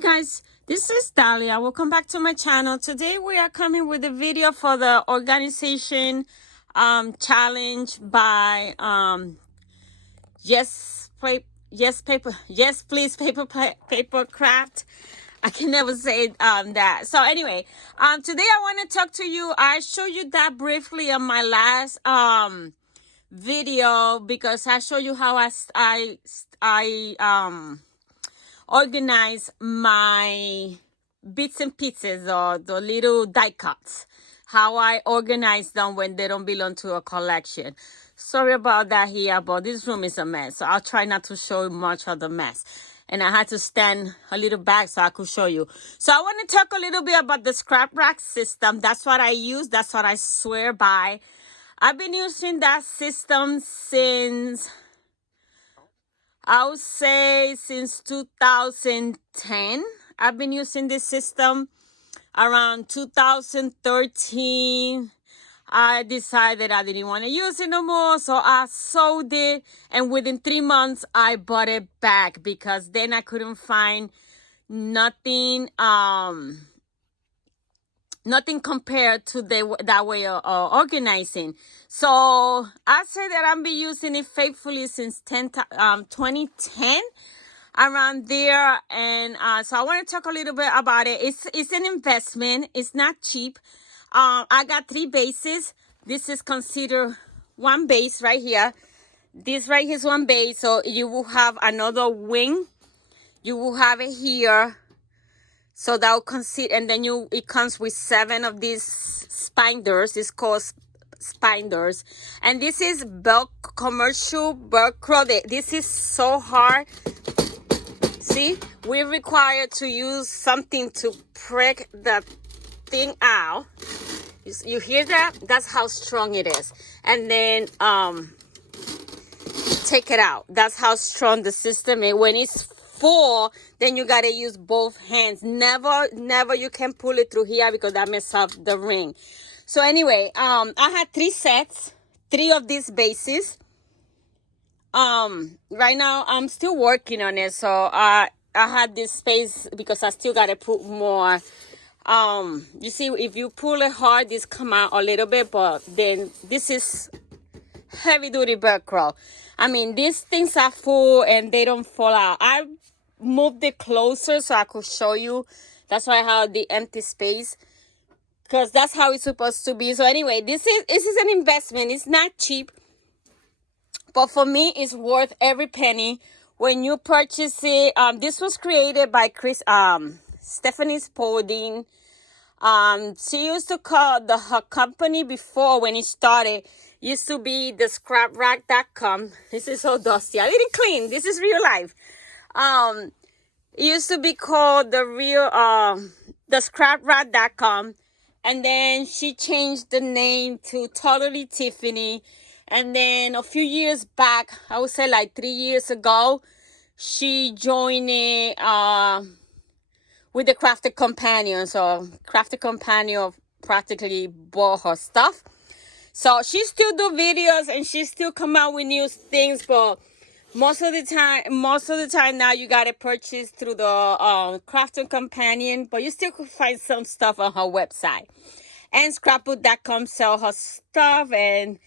Guys, this is Dahlia. Welcome back to my channel. Today we are coming with a video for the organization challenge by yes please paper craft. I can never say that. So anyway, today I want to talk to you. I showed you that briefly on my last video because I show you how I organize my bits and pieces or the little die cuts, how I organize them when they don't belong to a collection. Sorry about that here, but this room is a mess, so I'll try not to show much of the mess. And I had to stand a little back so I could show you. So I want to talk a little bit about the scrap rack system. That's what I use. That's what I swear by. I've been using that system since, I would say, since 2010. I've been using this system. Around 2013, I decided I didn't want to use it no more, so I sold it, and within 3 months, I bought it back because then I couldn't find nothing compared to that way of organizing. So I say that I've been using it faithfully since 2010, around there. And so I want to talk a little bit about it. It's an investment. It's not cheap. I got 3 bases. This is considered one base right here. This right here is one base. So you will have another wing. You will have it here. So that will consider, and then it comes with 7 of these spinders. It's called spinders. And this is commercial Velcro. This is so hard. See, we're required to use something to prick the thing out. You hear that? That's how strong it is. And then take it out. That's how strong the system is. When it's full, then you gotta use both hands. Never you can pull it through here because that messes up the ring. So anyway, I had 3 sets, 3 of these bases. Right now I'm still working on it, so I had this space because I still gotta put more. You see, if you pull it hard, this come out a little bit, but then this is heavy duty Velcro. I mean, these things are full and they don't fall out. I moved it closer so I could show you. That's why I have the empty space, because that's how it's supposed to be. So anyway, this is an investment. It's not cheap, but for me, it's worth every penny. When you purchase it, this was created by Stephanie Spalding. She used to call her company before, when it started, used to be the scraprack.com. This is so dusty. I didn't clean. This is real life. It used to be called the scraprack.com. And then she changed the name to Totally Tiffany. And then a few years back, I would say like 3 years ago, she joined it with the Crafted Companion. So Crafted Companion practically bought her stuff. So she still do videos and she still come out with new things, but most of the time now you gotta purchase through the Crafted Companion, but you still could find some stuff on her website. And scrapbook.com sell her stuff, and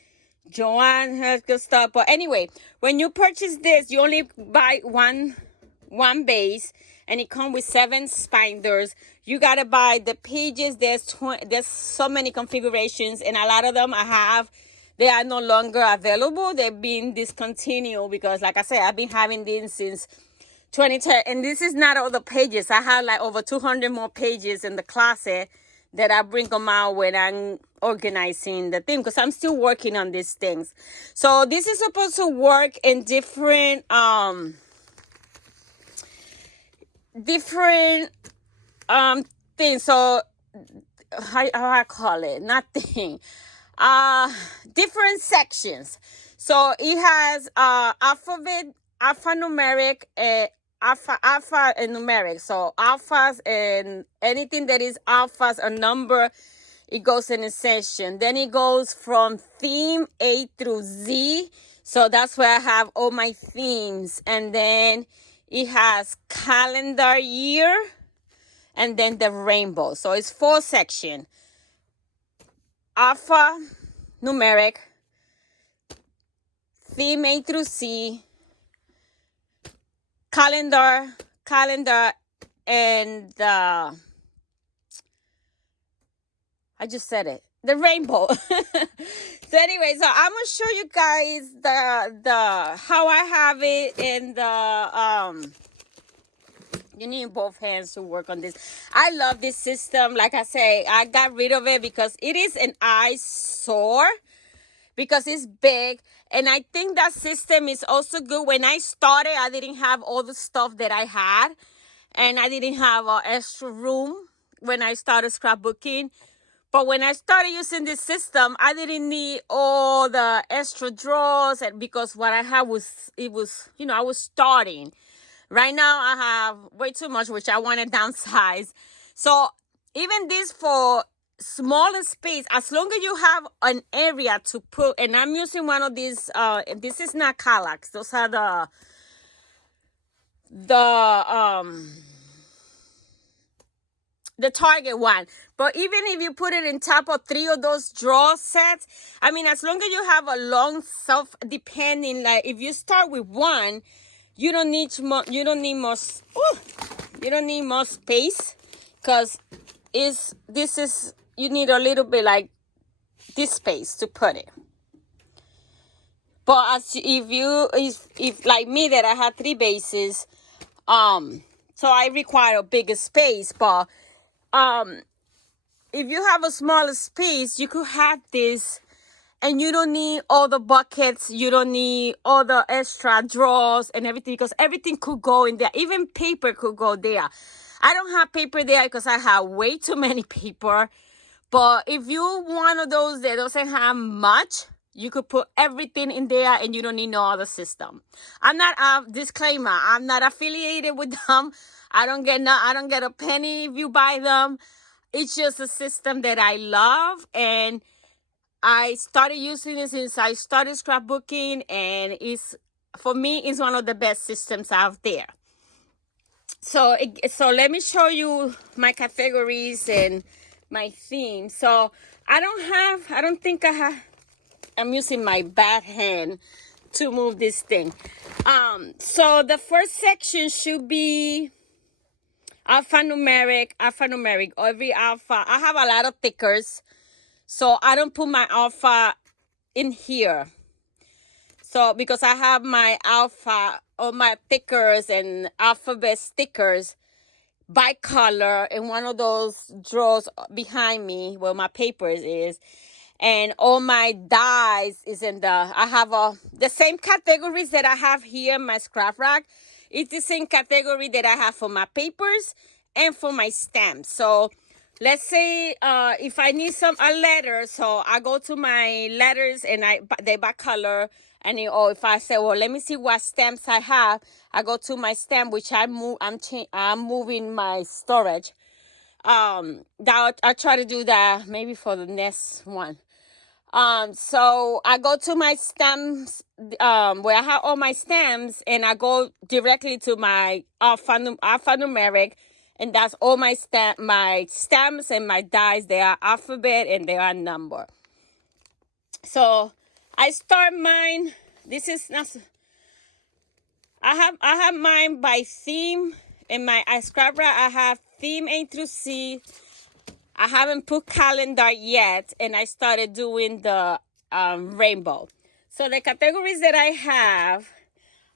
Joanne has good stuff. But anyway, when you purchase this, you only buy one base, and it comes with 7 spinders. You gotta buy the pages. There's so many configurations, and a lot of them they are no longer available. They've been discontinued because, like I said, I've been having these since 2010, and this is not all the pages. I have like over 200 more pages in the closet that I bring them out when I'm organizing the thing, because I'm still working on these things. So this is supposed to work in different things. So how I call it, not thing, different sections. So it has alphanumeric, alpha and numeric. So alphas, and anything that is alphas, a number, it goes in a section. Then it goes from theme A through Z. So that's where I have all my themes. And then it has calendar year. and then the rainbow. So it's 4 sections. Alpha, numeric, theme A through C, calendar, and I just said it. The rainbow. So anyway, so I'm gonna show you guys the how I have it in the you need both hands to work on this. I love this system. Like I say, I got rid of it because it is an eyesore because it's big. And I think that system is also good. When I started, I didn't have all the stuff that I had. And I didn't have extra room when I started scrapbooking. But when I started using this system, I didn't need all the extra drawers, and because what I had was, I was starting. Right now, I have way too much, which I want to downsize. So even this for smaller space, as long as you have an area to put, and I'm using one of these, this is not Kallax. Those are the Target one. But even if you put it in top of 3 of those drawer sets, I mean, as long as you have a long self-depending, like if you start with one, you don't need more, you don't need more space, because you need a little bit like this space to put it. But if like me, that I had 3 bases, so I require a bigger space. But if you have a smaller space, you could have this, and you don't need all the buckets, you don't need all the extra drawers and everything, because everything could go in there. Even paper could go there. I don't have paper there because I have way too many paper. But if you're one of those that doesn't have much, you could put everything in there and you don't need no other system. I'm not, disclaimer, I'm not affiliated with them. I don't get a penny if you buy them. It's just a system that I love, and I started using it since I started scrapbooking, and for me, it's one of the best systems out there. So let me show you my categories and my theme. So I'm using my bad hand to move this thing. So the first section should be alphanumeric. Every alpha, I have a lot of thickers, so I don't put my alpha in here. So because I have my alpha, all my thickers and alphabet stickers by color in one of those drawers behind me where my papers is, and all my dies is in I have the same categories that I have here in my scrap rack. It's the same category that I have for my papers and for my stamps. So let's say if I need a letter, so I go to my letters and they by color. And if I say, well, let me see what stamps I have, I go to my stamp, which I'm moving my storage. That I try to do that maybe for the next one. So I go to my stamps, where I have all my stamps, and I go directly to my alphanumeric, and that's all my stamps and my dies. They are alphabet and they are number. So I start mine. This is not. I have mine by theme. In my scrap rack, I have theme A through C. I haven't put calendar yet, and I started doing the rainbow. So the categories that I have,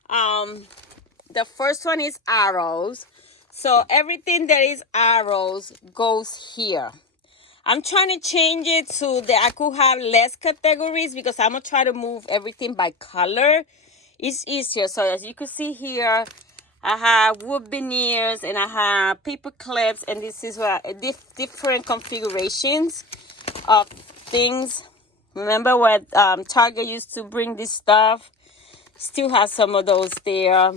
the first one is arrows. So everything that is arrows goes here. I'm trying to change it so that I could have less categories, because I'm going to try to move everything by color. It's easier. So as you can see here, I have wood veneers and I have paper clips, and this is different configurations of things. Remember what Target used to bring this stuff? Still have some of those there.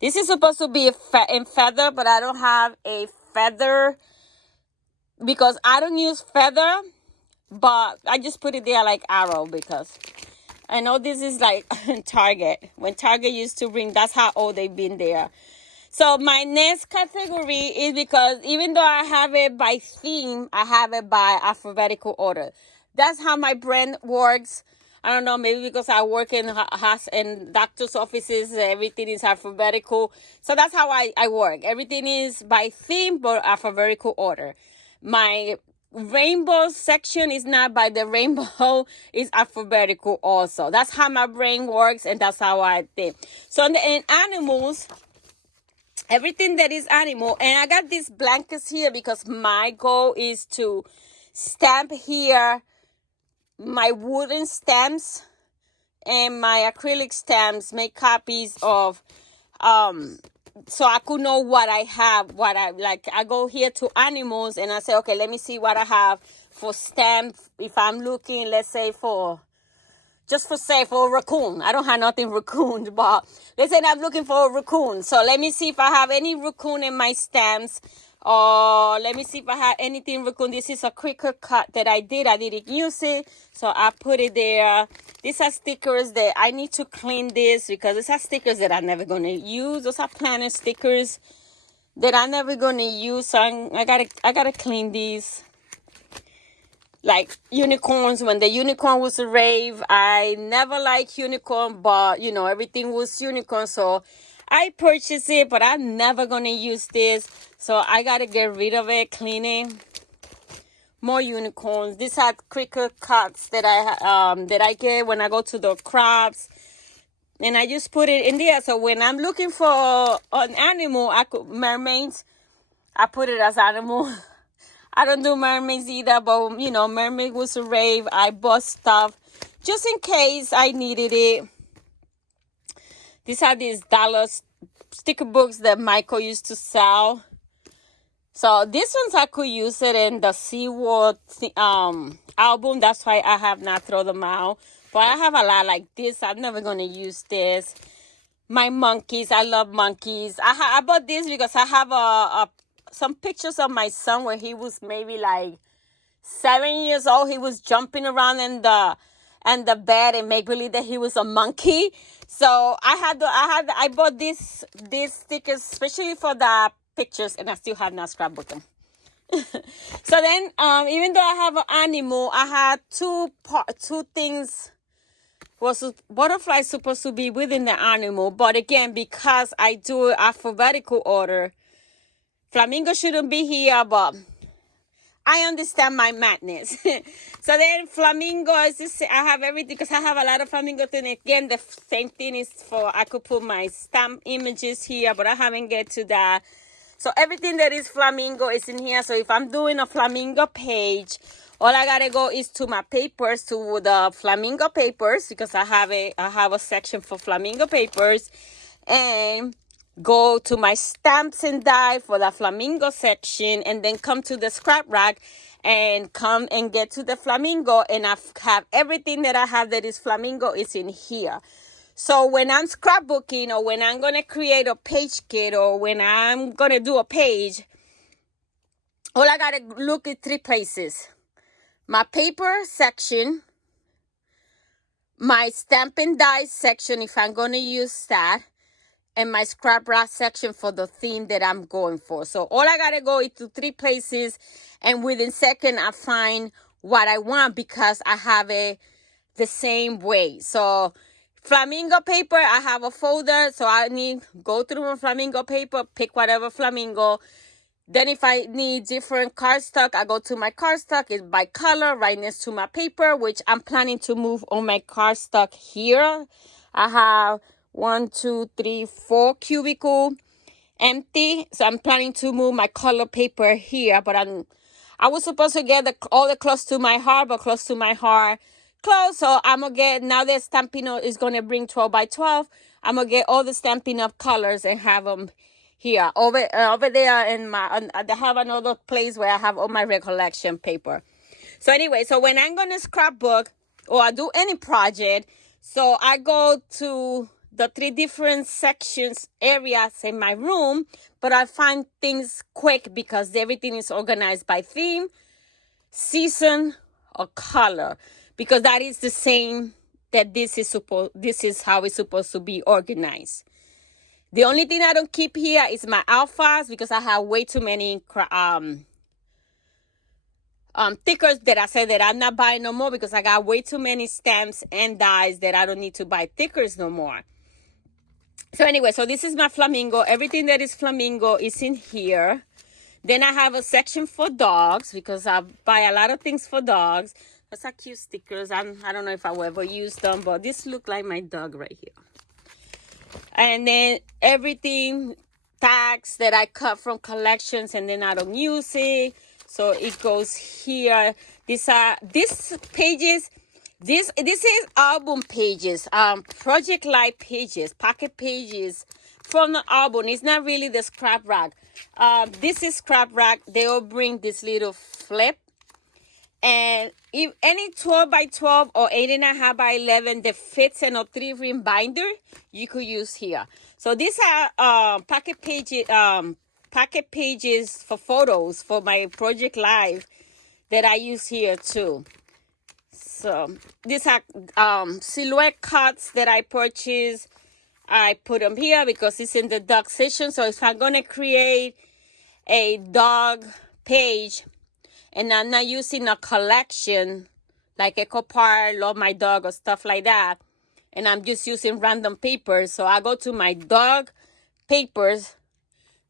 This is supposed to be in feather, but I don't have a feather because I don't use feather, but I just put it there like arrow because I know this is like Target. When Target used to bring, that's how old they've been there. So my next category is because even though I have it by theme, I have it by alphabetical order. That's how my brand works. I don't know, maybe because I work in doctor's offices, everything is alphabetical. So that's how I work. Everything is by theme, but alphabetical order. My rainbow section is not by the rainbow, it's alphabetical also. That's how my brain works, and that's how I think. So in animals, everything that is animal, and I got these blankets here because my goal is to stamp here my wooden stamps and my acrylic stamps, make copies of so I could know what I have, what I like. I go here to animals and I say, okay, let me see what I have for stamps. If I'm looking, let's say for a raccoon. I don't have nothing raccoon, but let's say I'm looking for a raccoon. So let me see if I have any raccoon in my stamps. Or let me see if I have anything raccoon. This is a quicker cut that I did. I didn't use it, so I put it there. These are stickers that I need to clean this because these are stickers that I'm never going to use. Those are planner stickers that I'm never going to use. So I gotta clean these. Like unicorns, when the unicorn was a rave, I never liked unicorn, but you know, everything was unicorn, so I purchased it, but I'm never gonna use this, so I gotta get rid of it, clean it. More unicorns. These are cricket cuts that I get when I go to the crafts, and I just put it in there. So when I'm looking for an animal, mermaids, I put it as animal. I don't do mermaids either, but you know, mermaid was a rave. I bought stuff just in case I needed it. These are these dollar sticker books that Michael used to sell. So these ones I could use it in the SeaWorld album. That's why I have not thrown them out. But I have a lot like this. I'm never going to use this. My monkeys. I love monkeys. I bought this because I have some pictures of my son where he was maybe like 7 years old. He was jumping around in the bed and make believe that he was a monkey. So I bought these stickers especially for the pictures, and I still have not scrapbooked them. So then, even though I have an animal, I had two things. Butterfly is supposed to be within the animal, but again, because I do alphabetical order, flamingo shouldn't be here, but I understand my madness. So then flamingo is just, I have everything because I have a lot of flamingo things. Again, the same thing is I could put my stamp images here, but I haven't get to that. So everything that is flamingo is in here. So if I'm doing a flamingo page, all I gotta go is to my papers, to the flamingo papers, because I have a section for flamingo papers, and go to my stamps and die for the flamingo section, and then come to the scrap rack and come and get to the flamingo, and I have everything that I have that is flamingo is in here. So when I'm scrapbooking, or when I'm going to create a page kit, or when I'm going to do a page, all I got to look at 3 places. My paper section, my stamp and die section if I'm going to use that, and my scrap rack section for the theme that I'm going for. So all I got to go into 3 places, and within second I find what I want because I have it the same way. So flamingo paper, I have a folder, so I need go through my flamingo paper, pick whatever flamingo. Then if I need different cardstock, I go to my cardstock. It's by color right next to my paper, which I'm planning to move all my cardstock here. I have 1, 2, 3, 4 cubicle empty, so I'm planning to move my color paper here. But I was supposed to get all the close to my heart, but close to my heart close. So I'm gonna get, now that Stampin' Up! Is gonna bring 12 by 12, I'm gonna get all the Stampin' Up! Colors and have them here. Over there in I have another place where I have all my recollection paper. So anyway, so when I'm gonna scrapbook or I do any project, so I go to the 3 different sections, areas in my room, but I find things quick because everything is organized by theme, season, or color, because that is the same that this is how it's supposed to be organized. The only thing I don't keep here is my alphas, because I have way too many stickers that I said that I'm not buying no more, because I got way too many stamps and dies that I don't need to buy stickers no more. So anyway, so this is my flamingo. Everything that is flamingo is in here. Then I have a section for dogs, because I buy a lot of things for dogs. Those are cute stickers. I don't know if I will ever use them, but this look like my dog right here. And then everything, tags that I cut from collections and then I don't use it, so it goes here. These pages. This is album pages, project life pages, pocket pages from the album. It's not really the scrap rack. This is scrap rack. They all bring this little flip, and if any 12 by 12 or 8.5 by 11 that fits in a 3-ring binder, you could use here. So these are pocket pages for photos for my project live that I use here too. So these are silhouette cuts that I purchased. I put them here because it's in the dog section. So if I'm gonna create a dog page and I'm not using a collection like Eco Park, Love My Dog or stuff like that, and I'm just using random papers, so I go to my dog papers,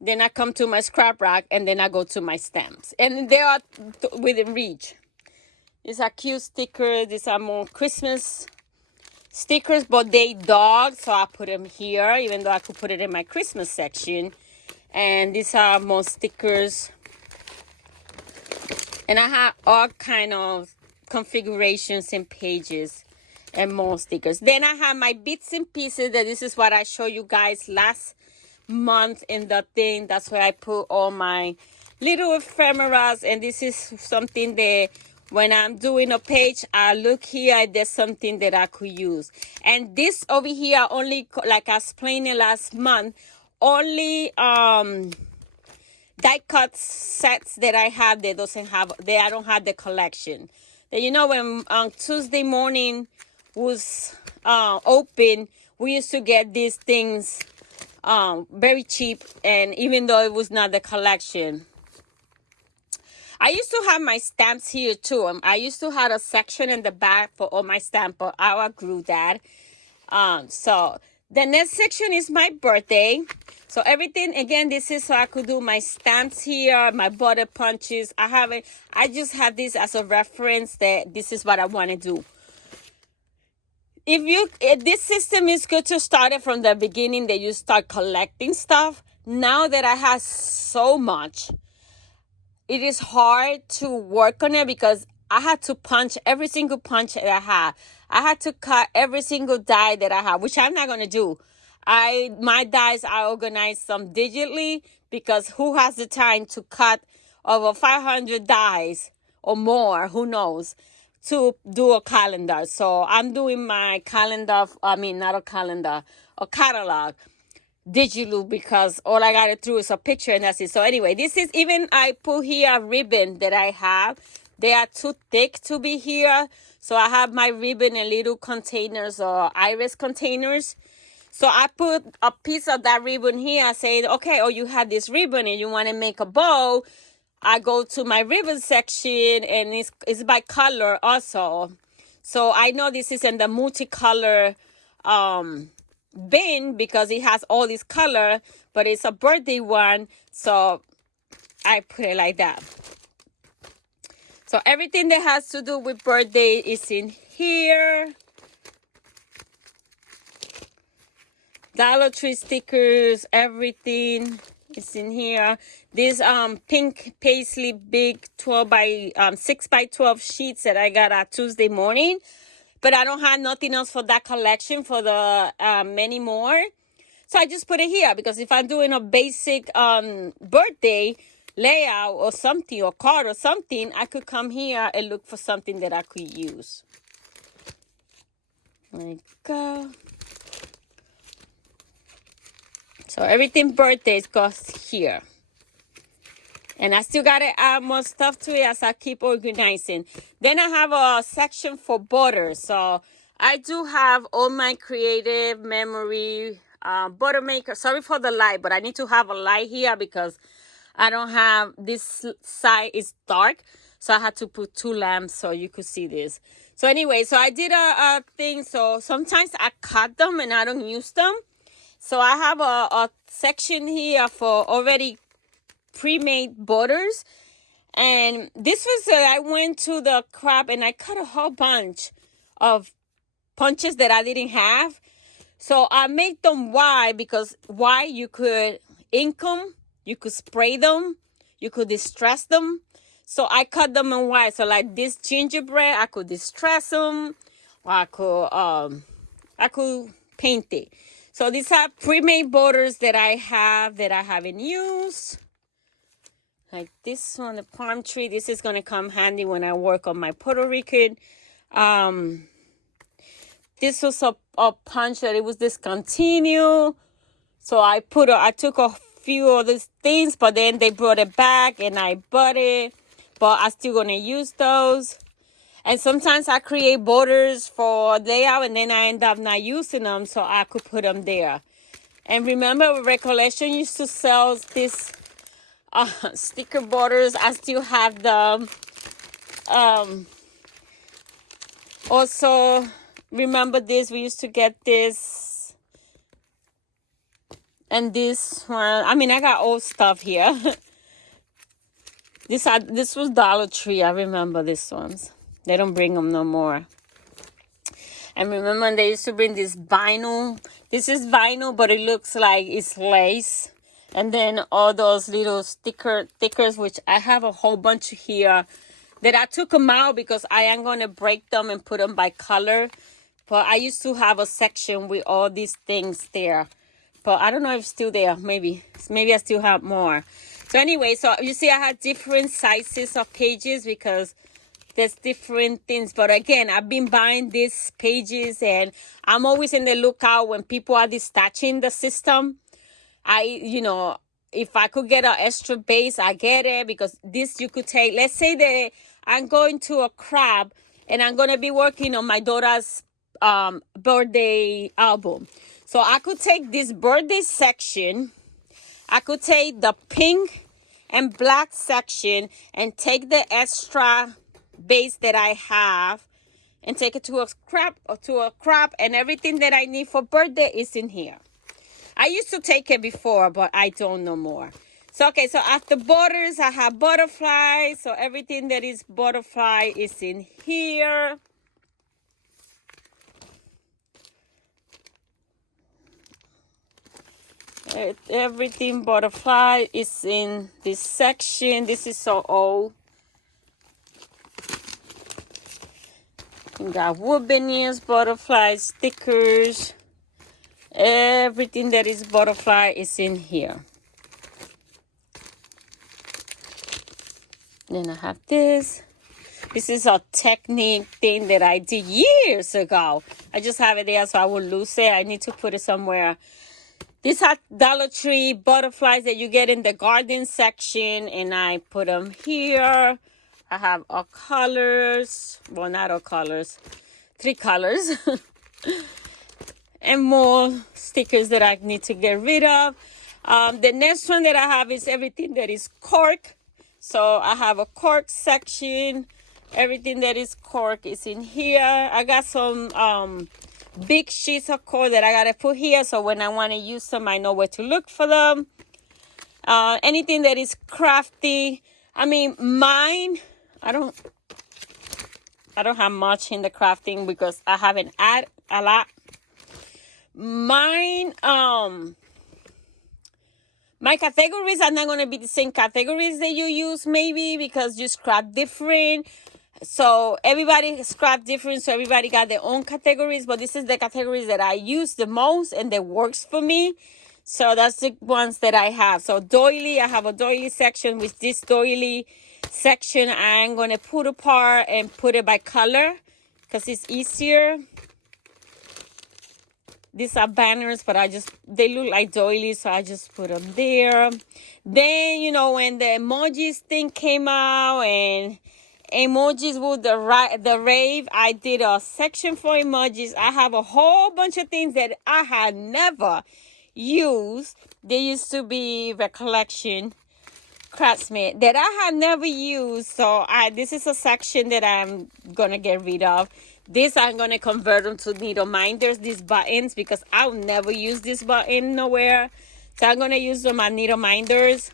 then I come to my scrap rack, and then I go to my stamps, and they are within reach. These are cute stickers. These are more Christmas stickers, but they dog, so I put them here, even though I could put it in my Christmas section. And these are more stickers. And I have all kind of configurations and pages and more stickers. Then I have my bits and pieces. That this is what I showed you guys last month in the thing. That's where I put all my little ephemeras. And this is something that when I'm doing a page, I look here, there's something that I could use. And this over here, only, like I explained it last month, only die cut sets that I have, I don't have the collection. That, you know, when Tuesday morning was open, we used to get these things very cheap, and even though it was not the collection. I used to have my stamps here too. I used to have a section in the back for all my stamps, but I outgrew that. So the next section is my birthday. So everything, again, this is so I could do my stamps here, my butter punches. I just have this as a reference that this is what I want to do. If this system is good to start it from the beginning, that you start collecting stuff. Now that I have so much, it is hard to work on it because I had to punch every single punch that I have. I had to cut every single die that I have, which I'm not going to do. My dies, I organize some digitally, because who has the time to cut over 500 dies or more, who knows, to do a calendar. So I'm doing my calendar, not a calendar, a catalog digital, because all I gotta do is a picture and that's it. So anyway, this is, even I put here a ribbon that I have. They are too thick to be here, so I have my ribbon in little containers or iris containers. So I put a piece of that ribbon here. I say, okay, you have this ribbon and you want to make a bow. I go to my ribbon section, and it's by color also. So I know this is in the multicolor bin because it has all this color, but it's a birthday one, so I put it like that. So everything that has to do with birthday is in here. Dollar Tree stickers, everything is in here. These pink paisley big 6 by 12 sheets that I got on Tuesday morning. But I don't have nothing else for that collection for the many more. So I just put it here, because if I'm doing a basic birthday layout or something, or card or something, I could come here and look for something that I could use. There you go. So everything birthdays goes here. And I still got to add more stuff to it as I keep organizing. Then I have a section for borders. So I do have all my creative memory butter maker. Sorry for the light, but I need to have a light here because I don't have, this side is dark. So I had to put 2 lamps so you could see this. So anyway, so I did a thing. So sometimes I cut them and I don't use them. So I have a section here for already pre-made borders. And this was, I went to the crab and I cut a whole bunch of punches that I didn't have. So I make them wide because wide you could ink them, you could spray them, you could distress them. So I cut them in wide. So like this gingerbread, I could distress them, or I could paint it. So these are pre-made borders that I haven't used. Like this one, the palm tree. This is gonna come handy when I work on my Puerto Rican. This was a punch that it was discontinued. So I took a few of these things, but then they brought it back and I bought it. But I'm still gonna use those. And sometimes I create borders for layout and then I end up not using them, so I could put them there. And remember, Recollection used to sell this sticker borders. I still have them. Also, remember this, we used to get this and this one. I mean, I got old stuff here. This was Dollar Tree. I remember these ones. They don't bring them no more. And remember, they used to bring this vinyl. This is vinyl, but it looks like it's lace. And then all those little stickers, which I have a whole bunch here, that I took them out because I am going to break them and put them by color. But I used to have a section with all these things there. But I don't know if it's still there. Maybe I still have more. So anyway, so you see I had different sizes of pages because there's different things. But again, I've been buying these pages and I'm always in the lookout when people are detaching the system. If I could get an extra base, I get it, because this you could take. Let's say that I'm going to a crab and I'm going to be working on my daughter's birthday album. So I could take this birthday section. I could take the pink and black section and take the extra base that I have and take it to a crop, and everything that I need for birthday is in here. I used to take it before, but I don't no more. So, okay, so after borders, I have butterflies. So everything that is butterfly is in here. Everything butterfly is in this section. This is so old. We got wood veneers, butterflies, stickers. Everything that is butterfly is in here. Then I have this. This is a technique thing that I did years ago. I just have it there so I will lose it. I need to put it somewhere. These are Dollar Tree butterflies that you get in the garden section, and I put them here. I have all colors. Well, not all colors. 3 colors. And more stickers that I need to get rid of. The next one that I have is everything that is cork. So I have a cork section. Everything that is cork is in here. I got some big sheets of cork that I gotta put here, so when I want to use them, I know where to look for them. Anything that is crafty. I mean, mine, I don't have much in the crafting because I haven't added a lot. Mine, my categories are not going to be the same categories that you use, maybe, because you scrap different. So everybody scrap different, so everybody got their own categories, but this is the categories that I use the most and that works for me. So that's the ones that I have. So doily, I have a doily section. With this doily section, I'm going to put apart and put it by color because it's easier. These are banners, but they look like doilies, so I just put them there. Then, when the emojis thing came out and emojis with the rave. I did a section for emojis. I have a whole bunch of things that I had never used. There used to be recollection craftsman that I had never used. So this is a section that I'm gonna get rid of. This I'm gonna convert them to needle minders, these buttons, because I'll never use this button nowhere. So I'm gonna use them as needle minders.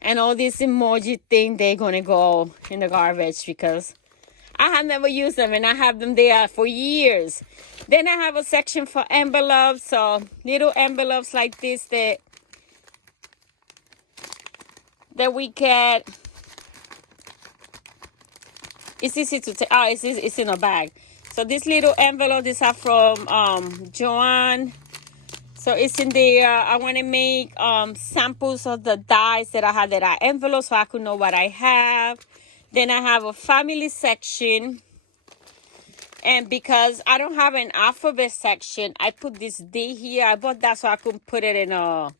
And all this emoji thing, they're gonna go in the garbage because I have never used them and I have them there for years. Then I have a section for envelopes. So little envelopes like this that we get. It's easy to take. Oh, it's in a bag. So this little envelope, these are from Joanne. So it's in there. I want to make samples of the dies that I have that are envelopes so I could know what I have. Then I have a family section. And because I don't have an alphabet section, I put this D here. I bought that so I could put it in a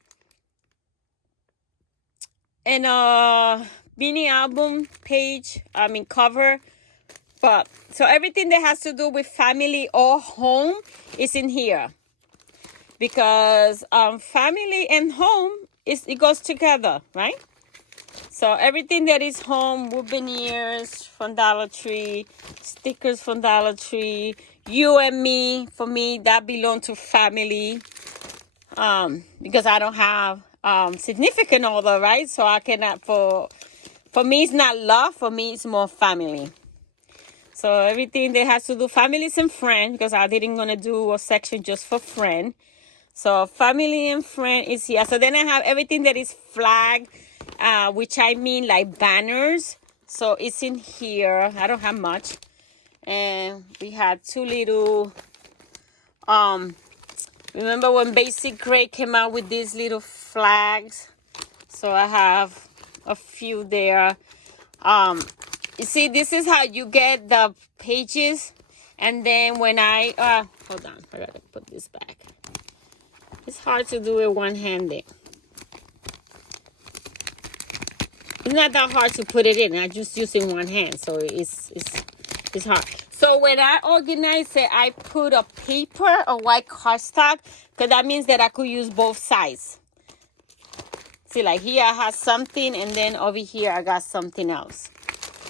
mini album page, cover. But so everything that has to do with family or home is in here. Because family and home it goes together, right? So everything that is home, wood veneers from Dollar Tree, stickers from Dollar Tree, you and me, for me, that belong to family. Because I don't have significant other, right? So I cannot, for me, it's not love. For me, it's more family. So everything that has to do families and friends, because I didn't gonna do a section just for friend. So family and friend is here. So then I have everything that is flag, which I mean like banners. So it's in here. I don't have much. And we had two little, remember when Basic Gray came out with these little flags? So I have a few there. You see, this is how you get the pages. And then when I, hold on, I gotta put this back. It's hard to do it one-handed. It's not that hard to put it in. I'm just using one hand, so it's hard. So when I organize it, I put a paper, a white cardstock, because that means that I could use both sides. See, like here I have something, and then over here I got something else.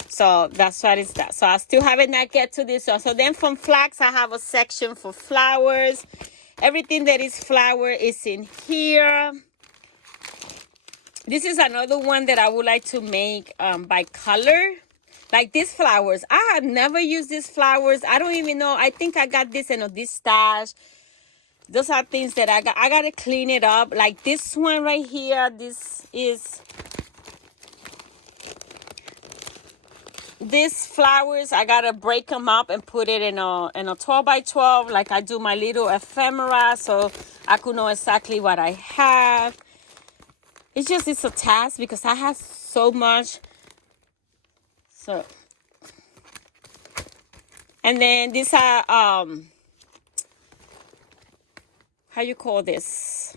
So that's what it's that. So I still haven't not get to this one. So then from flags, I have a section for flowers. Everything that is flower is in here. This is another one that I would like to make by color. Like these flowers. I have never used these flowers. I don't even know. I think I got this in this stash. Those are things that I got. I got to clean it up. Like this one right here. These flowers, I gotta break them up and put it in a 12 by 12, like I do my little ephemera, so I could know exactly what I have. It's a task because I have so much. So, and then these are how you call this?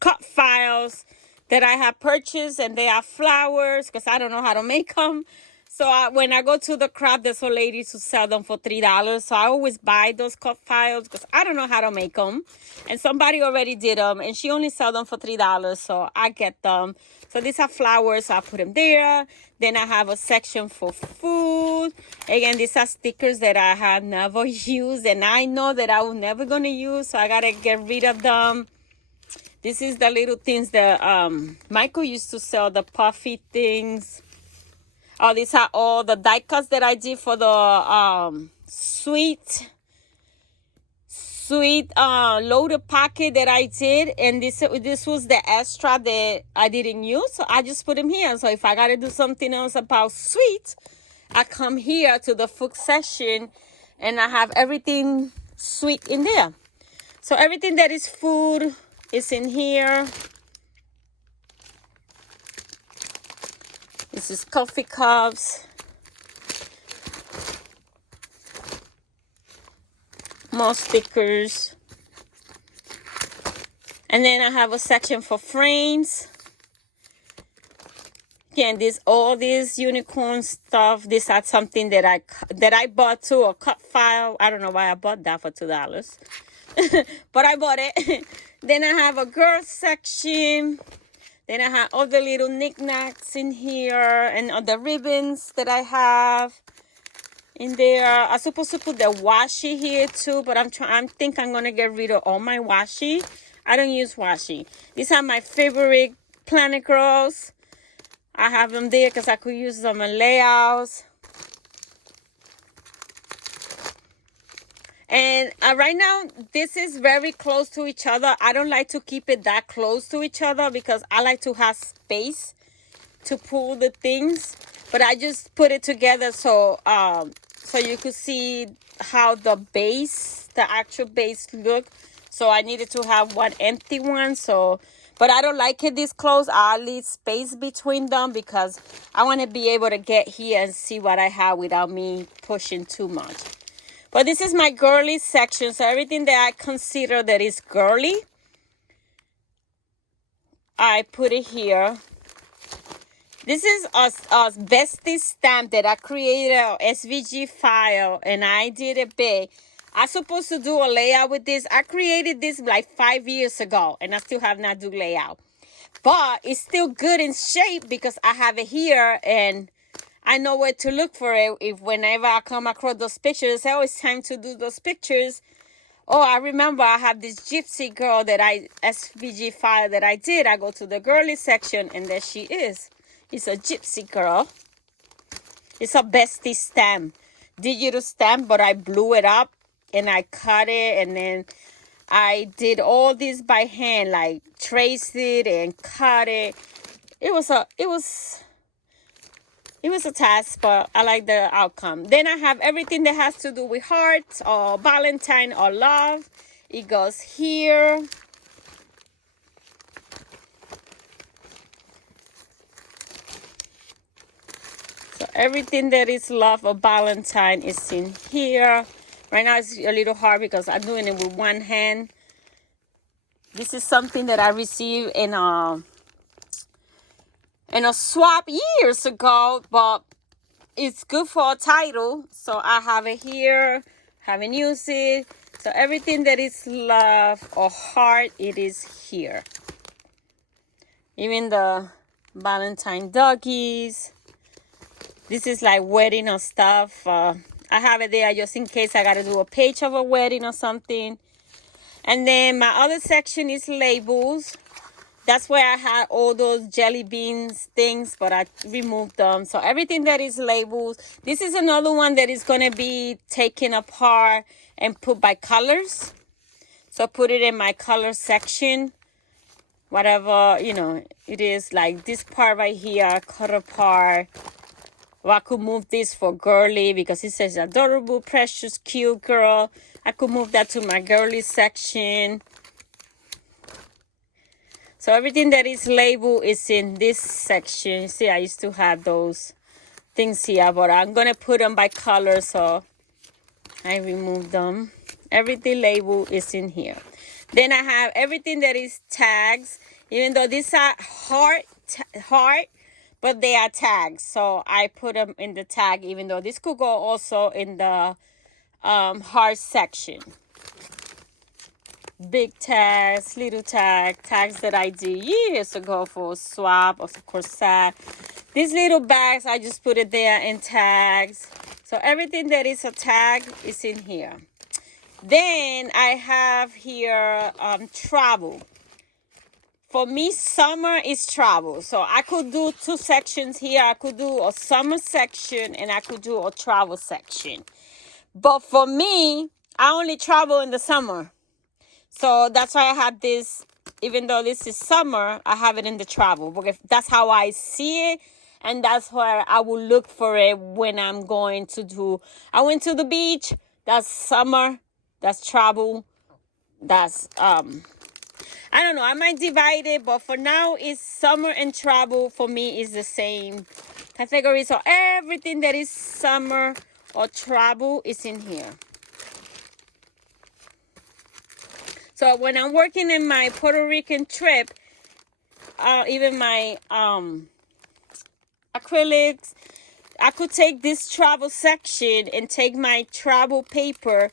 Cut files that I have purchased, and they are flowers because I don't know how to make them. So when I go to the craft, there's a lady to sell them for $3. So I always buy those cut files because I don't know how to make them. And somebody already did them, and she only sell them for $3. So I get them. So these are flowers. So I put them there. Then I have a section for food. Again, these are stickers that I have never used, and I know that I was never going to use. So I got to get rid of them. This is the little things that Michael used to sell, the puffy things. Oh, these are all the die cuts that I did for the sweet loaded packet that I did. And this was the extra that I didn't use. So I just put them here. So if I got to do something else about sweet, I come here to the food section and I have everything sweet in there. So everything that is food is in here. This is coffee cups. More stickers. And then I have a section for frames. Again, all these unicorn stuff. This is something that I bought too, a cut file. I don't know why I bought that for $2, but I bought it. Then I have a girl section. Then I have all the little knickknacks in here and all the ribbons that I have in there. I'm supposed to put the washi here too, but I think I'm gonna get rid of all my washi. I don't use washi. These are my favorite Planet Girls. I have them there because I could use them in layouts. And right now, this is very close to each other. I don't like to keep it that close to each other because I like to have space to pull the things. But I just put it together so you could see how the actual base look. So I needed to have one empty one. But I don't like it this close. I leave space between them because I want to be able to get here and see what I have without me pushing too much. But this is my girly section. So everything that I consider that is girly, I put it here. This is a bestie stamp that I created an SVG file and I did it big. I'm supposed to do a layout with this. I created this like 5 years ago and I still have not do layout. But it's still good in shape because I have it here and I know where to look for it. If whenever I come across those pictures, I always time to do those pictures. Oh, I remember I have this gypsy girl that SVG file that I did. I go to the girly section and there she is. It's a gypsy girl. It's a bestie stamp. Digital stamp, but I blew it up and I cut it and then I did all this by hand, like traced it and cut it. It was a task, but I like the outcome. Then I have everything that has to do with hearts or Valentine or love. It goes here. So everything that is love or Valentine is in here. Right now it's a little hard because I'm doing it with one hand. This is something that I received in a swap years ago, but it's good for a title. So I have it here, haven't used it. So everything that is love or heart, it is here. Even the Valentine doggies. This is like wedding or stuff. I have it there just in case I got to do a page of a wedding or something. And then my other section is labels. That's where I had all those jelly beans things, but I removed them. So everything that is labels. This is another one that is going to be taken apart and put by colors. So put it in my color section. Whatever, it is like this part right here, cut apart. Or I could move this for girly because it says adorable, precious, cute girl. I could move that to my girly section. So everything that is labeled is in this section. See, I used to have those things here, but I'm going to put them by color, so I removed them. Everything labeled is in here. Then I have everything that is tags, even though these are heart, but they are tags. So I put them in the tag, even though this could go also in the heart section. Big tags, little tags that I did years ago for a swap, of course. These little bags, I just put it there in tags. So everything that is a tag is in here. Then I have here travel. For me, summer is travel. So I could do two sections here. I could do a summer section and I could do a travel section. But for me, I only travel in the summer. So that's why I have this, even though this is summer, I have it in the travel. Because that's how I see it. And that's where I will look for it when I'm going to do. I went to the beach. That's summer. That's travel. That's, I don't know. I might divide it. But for now, it's summer and travel. For me, is the same category. So everything that is summer or travel is in here. So when I'm working in my Puerto Rican trip, even my acrylics. I could take this travel section and take my travel paper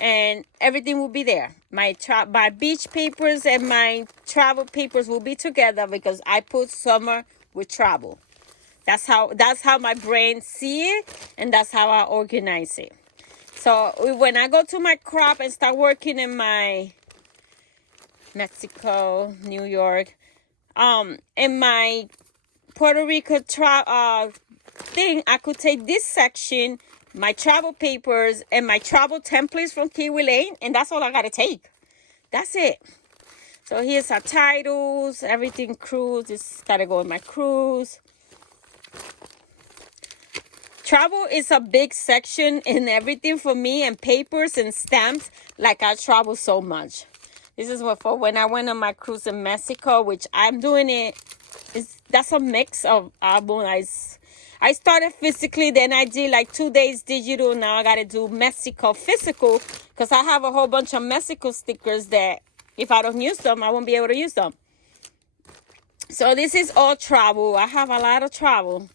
and everything will be there. My beach papers and my travel papers will be together because I put summer with travel. That's how my brain see it, and that's how I organize it. So when I go to my crop and start working in my Mexico, New York, in my Puerto Rico thing, I could take this section, my travel papers, and my travel templates from Kiwi Lane, and that's all I gotta take. That's it. So here's our titles, everything cruise. This gotta go in my cruise. Travel is a big section in everything for me, and papers and stamps. Like I travel so much. This is what for when I went on my cruise in Mexico, which I'm doing it. That's a mix of album. I started physically, then I did like 2 days digital. Now I gotta do Mexico physical because I have a whole bunch of Mexico stickers that if I don't use them, I won't be able to use them. So this is all travel. I have a lot of travel.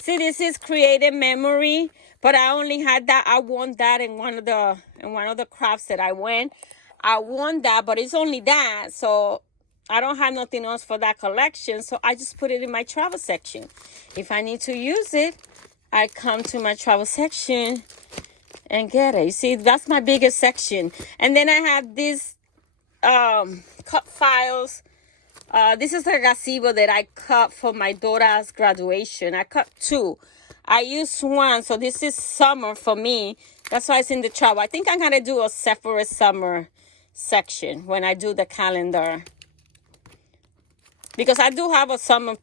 See, this is creative memory, but I only had that. I won that in one of the crafts that I went. I won that, but it's only that. So I don't have nothing else for that collection. So I just put it in my travel section. If I need to use it, I come to my travel section and get it. You see, that's my biggest section. And then I have these cut files. This is a gazebo that I cut for my daughter's graduation. I cut 2. I used 1, so this is summer for me. That's why it's in the travel. I think I'm gonna do a separate summer section when I do the calendar, because I do have a summer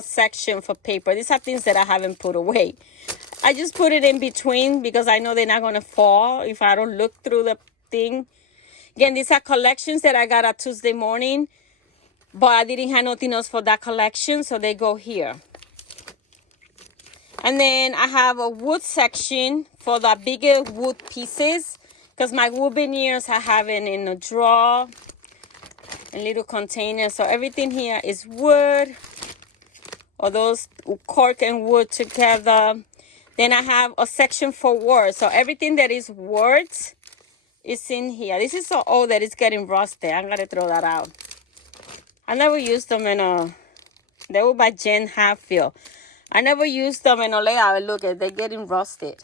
section for paper. These are things that I haven't put away. I just put it in between because I know they're not gonna fall if I don't look through the thing. Again, these are collections that I got on Tuesday morning, but I didn't have nothing else for that collection, so they go here. And then I have a wood section for the bigger wood pieces, because my wood veneers I have it in a drawer, in little containers. So everything here is wood, or those cork and wood together. Then I have a section for words. So everything that is words is in here. This is so old that it's getting rusted. I'm going to throw that out. I never used them they were by Jen Hatfield. I never used them in a layout. Look at, they're getting rusted.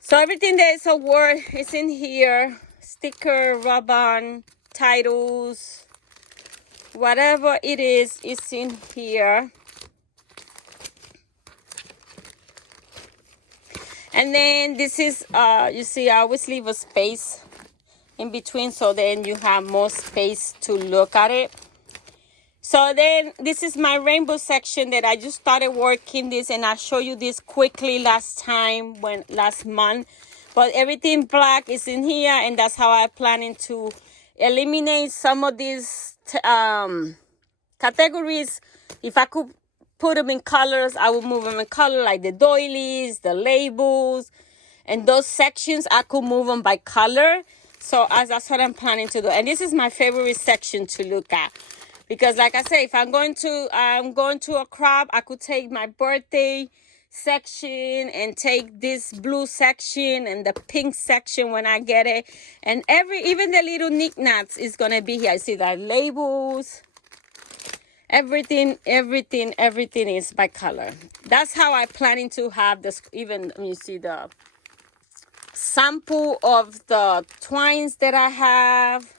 So everything that is a word is in here. Sticker, rub-on, titles, whatever it is in here. And then this is, you see, I always leave a space in between, so then you have more space to look at it. So then this is my rainbow section that I just started working this, and I showed you this quickly last month. But everything black is in here, and that's how I'm planning to eliminate some of these categories. If I could put them in colors, I would move them in color, like the doilies, the labels, and those sections I could move them by color. So that's what I'm planning to do. And this is my favorite section to look at, because like I say, if I'm going to a crop, I could take my birthday section and take this blue section and the pink section when I get it, and even the little knickknacks is gonna be here. See the labels, everything is by color. That's how I'm planning to have this. Even you see the sample of the twines that I have.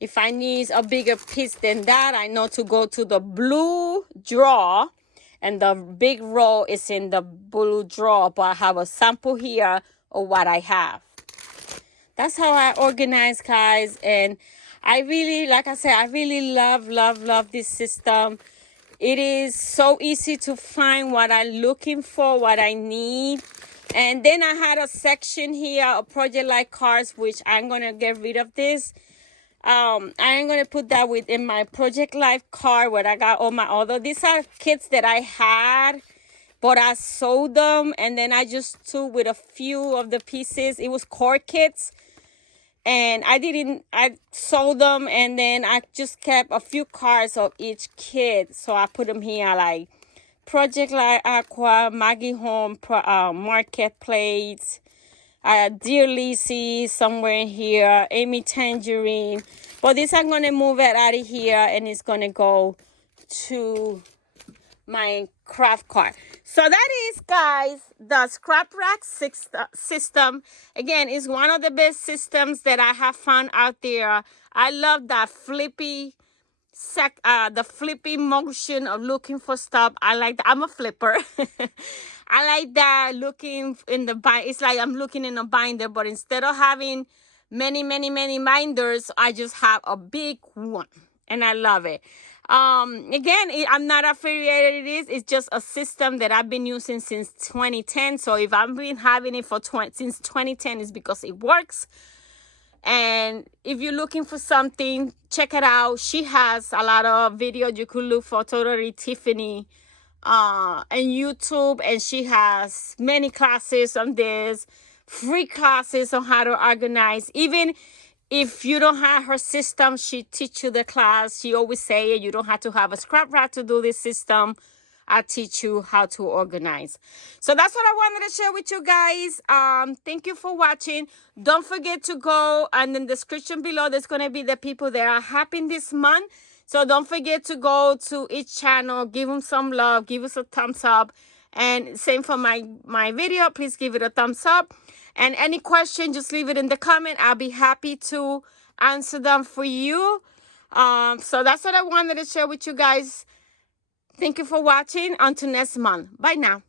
If I need a bigger piece than that, I know to go to the blue drawer, and the big roll is in the blue drawer, but I have a sample here of what I have. That's how I organize, guys. And I really, like I said, I really love this system. It is so easy to find what I'm looking for, what I need. And then I had a section here, a project like cards, which I'm going to get rid of this. I am going to put that within my Project Life card where I got all my other. These are kits that I had, but I sold them. And then I just took with a few of the pieces. It was core kits. And I sold them, and then I just kept a few cards of each kid. So I put them here, like Project Light Aqua, Maggie Home, Marketplace, Dear Lizzie, somewhere in here, Amy Tangerine. But this, I'm going to move it out of here, and it's going to go to my craft card. So that is, guys, the scrap rack system. Again, it's one of the best systems that I have found out there. I love that flippy the flippy motion of looking for stuff. I like that. I'm a flipper. I like that, looking in the bind. It's like I'm looking in a binder, but instead of having many binders, I just have a big one, and I love it. Again, I'm not affiliated. It's just a system that I've been using since 2010. So if I've been having it since 2010, it's because it works. And if you're looking for something, check it out. She has a lot of videos. You could look for Totally Tiffany on YouTube, and she has many classes on this, free classes on how to organize. Even if you don't have her system, she teach you the class. She always say you don't have to have a scrap rack to do this system. I teach you how to organize. So that's what I wanted to share with you guys. Thank you for watching. Don't forget to go, and in the description below, there's going to be the people that are happy this month. So don't forget to go to each channel, give them some love, give us a thumbs up. And same for my video, please give it a thumbs up. And any question, just leave it in the comment. I'll be happy to answer them for you. So that's what I wanted to share with you guys. Thank you for watching. Until next month. Bye now.